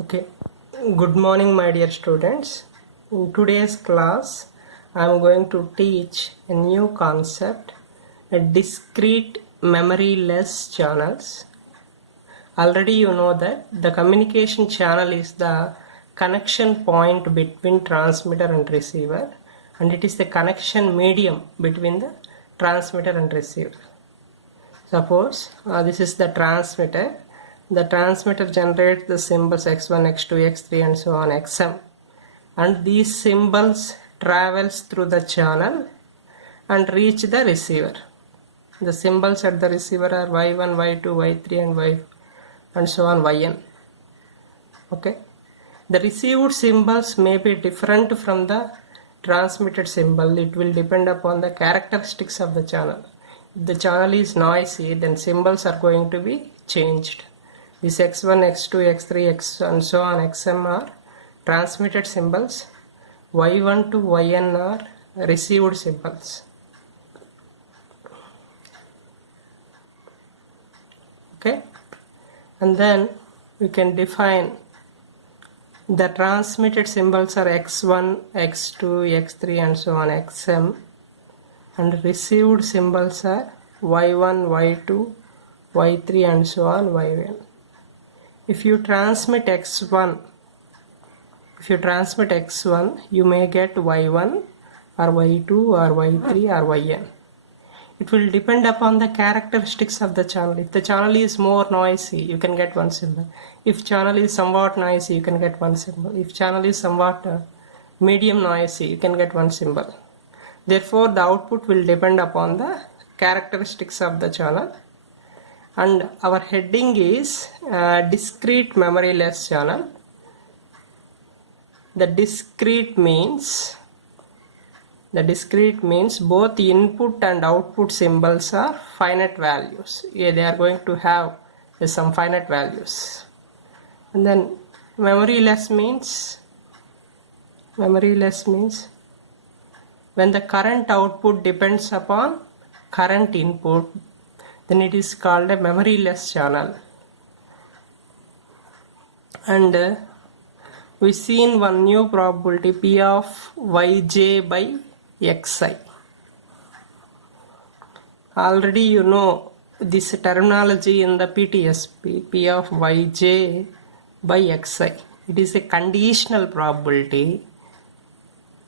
Okay, good morning, my dear students. In today's class, I am going to teach a new concept, a discrete memoryless channels. Already you know that the communication channel is the connection point between transmitter and receiver, and it is the connection medium between the transmitter and receiver. Suppose this is the transmitter. The transmitter generates the symbols x1, x2, x3 and so on xm, and these symbols travels through the channel and reach the receiver. The symbols at the receiver are y1, y2, y3 and y and so on yn. Okay, the received symbols may be different from the transmitted symbol. It will depend upon the characteristics of the channel. If the channel is noisy, then symbols are going to be changed. This x1, x2, x3, x and so on xm are transmitted symbols. y1 to yn are received symbols. Okay, and then we can define the transmitted symbols are x1, x2, x3 and so on xm, and received symbols are y1, y2, y3 and so on yn. If you transmit x1, you may get y1 or y2 or y3 or yn. It will depend upon the characteristics of the channel. If the channel is more noisy, you can get one symbol. If channel is somewhat noisy, you can get one symbol. If channel is somewhat medium noisy, you can get one symbol. Therefore, the output will depend upon the characteristics of the channel. And our heading is discrete memoryless channel. The discrete means both input and output symbols are finite values. Yeah, they are going to have some finite values. And then memoryless means when the current output depends upon current input, then it is called a memoryless channel. And we seen one new probability, P of yj by xi. Already you know this terminology in the PTSP, P of yj by xi. It is a conditional probability.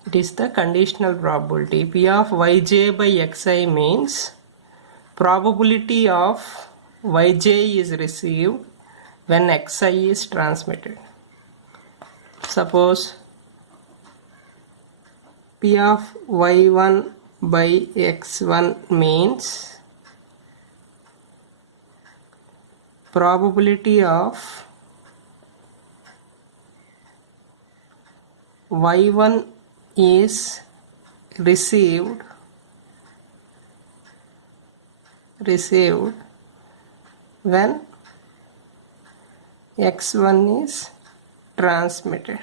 It is the conditional probability. P of yj by xi means probability of yj is received when xi is transmitted. Suppose P of y1 by x1 means probability of y1 is received when x1 is transmitted.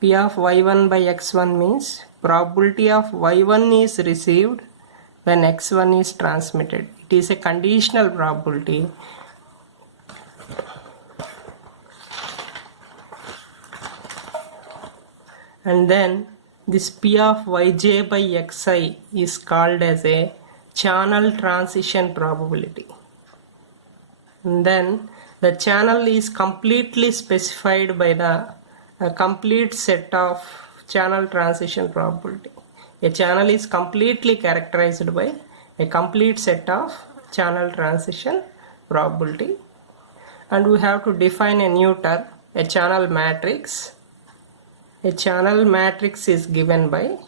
P of y1 by x1 means probability of y1 is received when x1 is transmitted. It is a conditional probability. And then this P of yj by xi is called as a channel transition probability. And then the channel is completely specified by the complete set of channel transition probability. A channel is completely characterized by a complete set of channel transition probability. And we have to define a new term, a channel matrix. A channel matrix is given by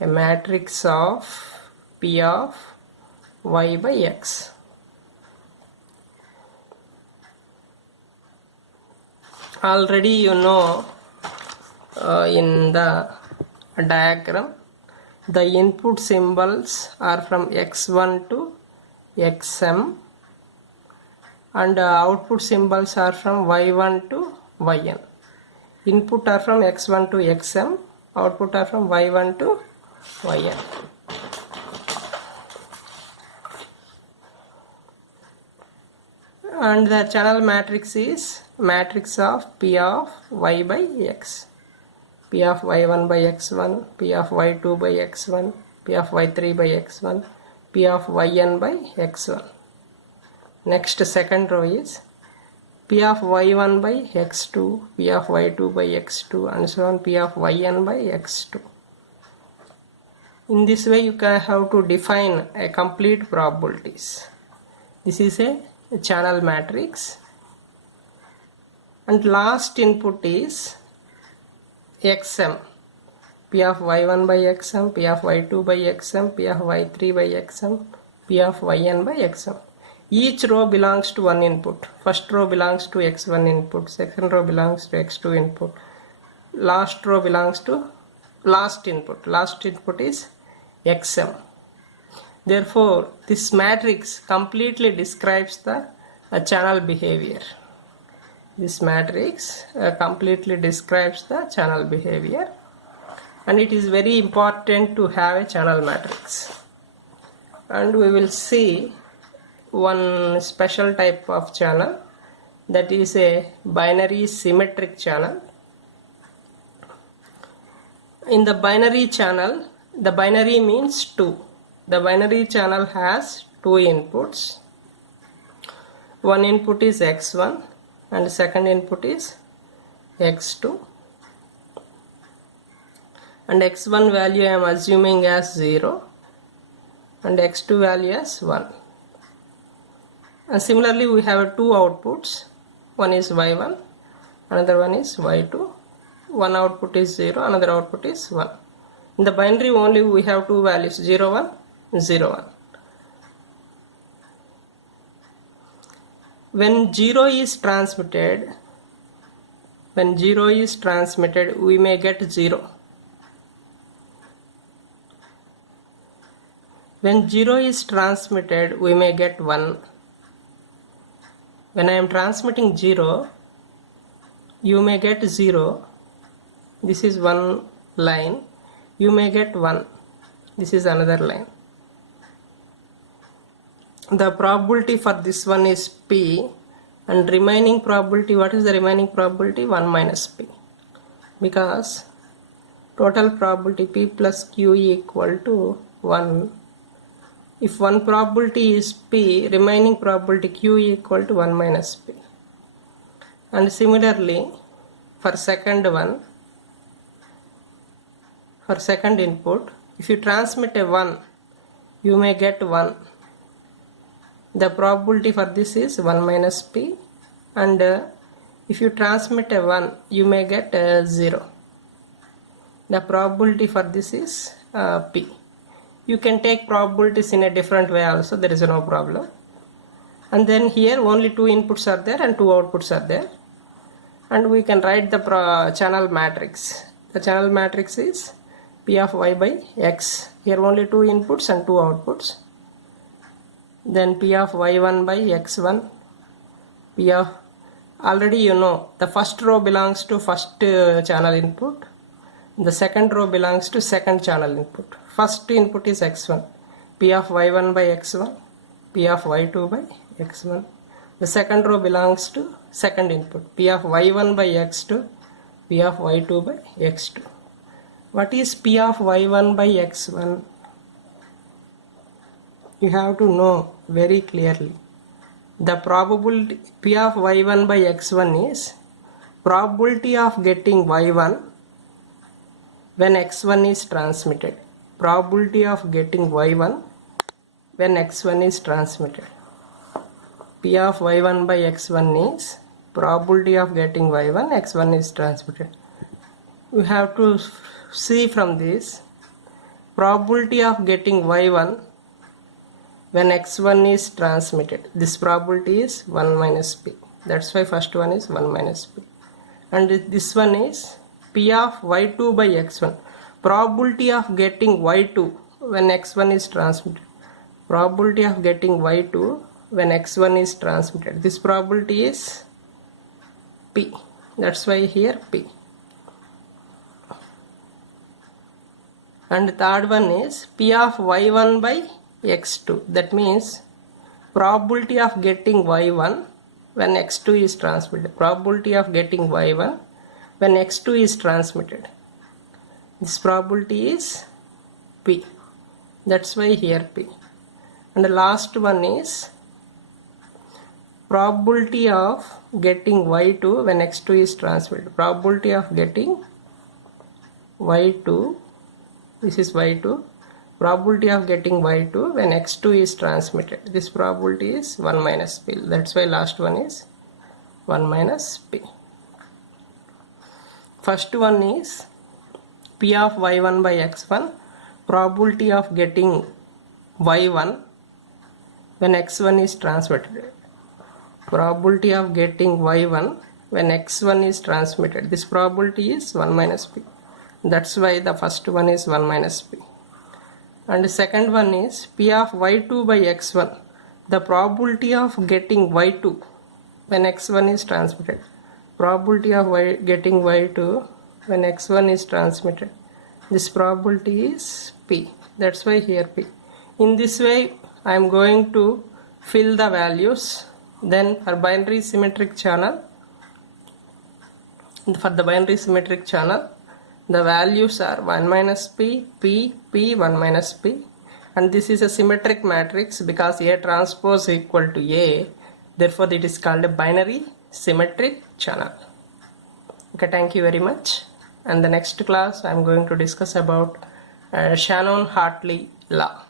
a matrix of P of y by x. Already you know in the diagram the input symbols are from x1 to xm and output symbols are from y1 to yn. Input are from x1 to xm, output are from y1 to yn. and the channel matrix is matrix of P of y by x. P of y1 by x1, P of y2 by x1, P of y3 by x1, P of yn by x1. Next, second row is P of y1 by x2, P of y2 by x2, and so on, P of yn by x2. In this way you can have to define a complete probabilities. This is a channel matrix, and last input is xm. P of y1 by xm, P of y2 by xm, P of y3 by xm, P of yn by xm. Each row belongs to one input. First row belongs to x1 input, second row belongs to x2 input, last row belongs to last input. Last input is xm. Therefore, this matrix completely describes the channel behavior. This matrix completely describes the channel behavior, and it is very important to have a channel matrix. And we will see one special type of channel, that is a binary symmetric channel. In the binary channel, the binary means 2. The binary channel has 2 inputs. One input is x1 and second input is x2, and x1 value I am assuming as 0 and x2 value as 1. And similarly we have 2 outputs. One is y1, another one is y2. One output is 0, another output is 1. In the binary only we have 2 values, 0 1, 0 1. When 0 is transmitted, we may get 0. When 0 is transmitted, we may get 1. When I am transmitting 0, you may get 0. This is one line. You may get 1. This is another line. The probability for this one is P, and remaining probability, what is the remaining probability? 1 minus P, because total probability P plus Q equal to 1. If one probability is P, remaining probability Q equal to 1 minus P. And similarly for second one, for second input, if you transmit a 1, you may get 1. The probability for this is 1 minus P, and if you transmit a 1, you may get 0. The probability for this is P. You can take probabilities in a different way also, there is no problem. And then here only 2 inputs are there and 2 outputs are there, and we can write the channel matrix. The channel matrix is P of y by x. Here only 2 inputs and 2 outputs. Then P of y1 by x1, P of, already you know, the first row belongs to first channel input, the second row belongs to second channel input. First input is x1, P of y1 by x1, P of y2 by x1. The second row belongs to second input, P of y1 by x2, P of y2 by x2. What is P of y1 by x1? You have to know very clearly. The probability P of y1 by x1 is probability of getting y1 when x1 is transmitted. Probability of getting y1 when x1 is transmitted. P of y1 by x1 is probability of getting y1 x1 is transmitted. We have to see from this probability of getting y1 when x1 is transmitted. This probability is 1 minus P. That's why first one is 1 minus P. And this one is P of y2 by x1. Probability of getting y2 when x1 is transmitted. Probability of getting y2 when x1 is transmitted. This probability is P. That's why here P. And third one is P of y1 by x2. That means probability of getting y1 when x2 is transmitted. Probability of getting y1 when x2 is transmitted. This probability is P. That's why here P. And the last one is probability of getting y2 when x2 is transmitted. Probability of getting y2, this is y2. Probability of getting y2 when x2 is transmitted. This probability is 1 minus p. That's why last one is 1 minus p. First one is p of y1 by x1. Probability of getting y1 when x1 is transmitted. Probability of getting y1 when x1 is transmitted. This probability is 1 minus p. That's why the first one is 1 minus p. And the second one is p of y2 by x1. The probability of getting y2 when x1 is transmitted. Probability of getting y2 when x1 is transmitted. This probability is p. That's why here p. In this way I am going to fill the values. Then for binary symmetric channel, the values are 1 minus p, p, p, 1 minus p, and this is a symmetric matrix because A transpose equal to A, therefore it is called a binary symmetric channel. Okay, thank you very much. And the next class I am going to discuss about Shannon-Hartley law.